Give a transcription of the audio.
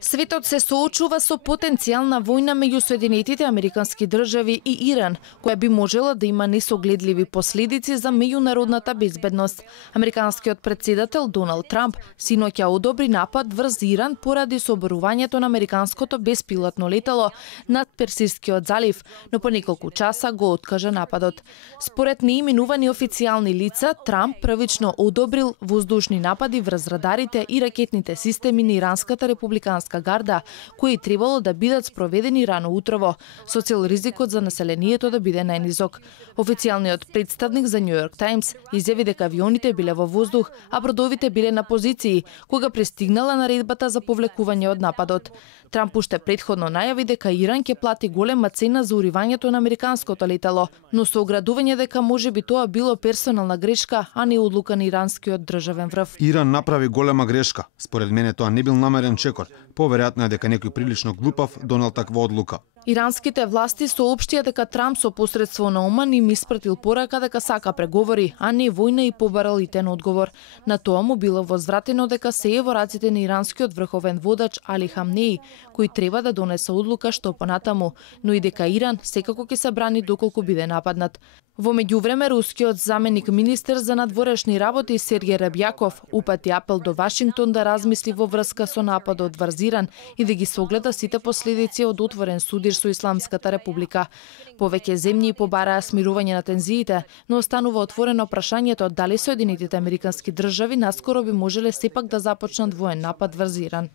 Светот се соочува со потенцијална војна меѓу Соединетите Американски држави и Иран, која би можела да има несогледливи последици за меѓународната безбедност. Американскиот претседател Доналд Трамп синоќа одобри напад врз Иран поради соборувањето на американското беспилотно летало над Персискиот залив, но по неколку часа го откажа нападот. Според неименувани официјални лица, Трамп првично одобрил воздушни напади врз радарите и ракетните системи на Иранската републиканска гарда, кои требало да бидат спроведени рано утрово, со цел ризикот за населението да биде најнизок. Официјалниот представник за Нью Йорк Таймс изјави дека авионите биле во воздух, а бродовите биле на позиции, кога пристигнала наредбата за повлекување од нападот. Трамп уште претходно најави дека Иран ќе плати голема цена за уривањето на американското летало, но со оградување дека можеби тоа било персонална грешка, а не одлука на иранскиот државен врв. Иран направи голема грешка. Според мене тоа не бил намерен чекор. Поверојатно е дека некој прилично глупав донел таква одлука. Иранските власти соопштија дека Трамп со посредство на Оман им испратил порака дека сака преговори, а не војна и побарал итен одговор. На тоа му било возвратено дека се е во раците на иранскиот врховен водач Али Хамнеи, кој треба да донесе одлука што понатаму, но и дека Иран секако ќе се брани доколку биде нападнат. Во меѓувреме, рускиот заменик министер за надворешни работи Сергеј Рабјаков упати апел до Вашингтон да размисли во врска со нападот врз Иран и да ги согледа сите последици од отворен судир со Исламската република. Повеќе земји побараа смирување на тензиите, но останува отворено прашањето дали Соединетите Американски држави наскоро би можеле сепак да започнат воен напад врз Иран.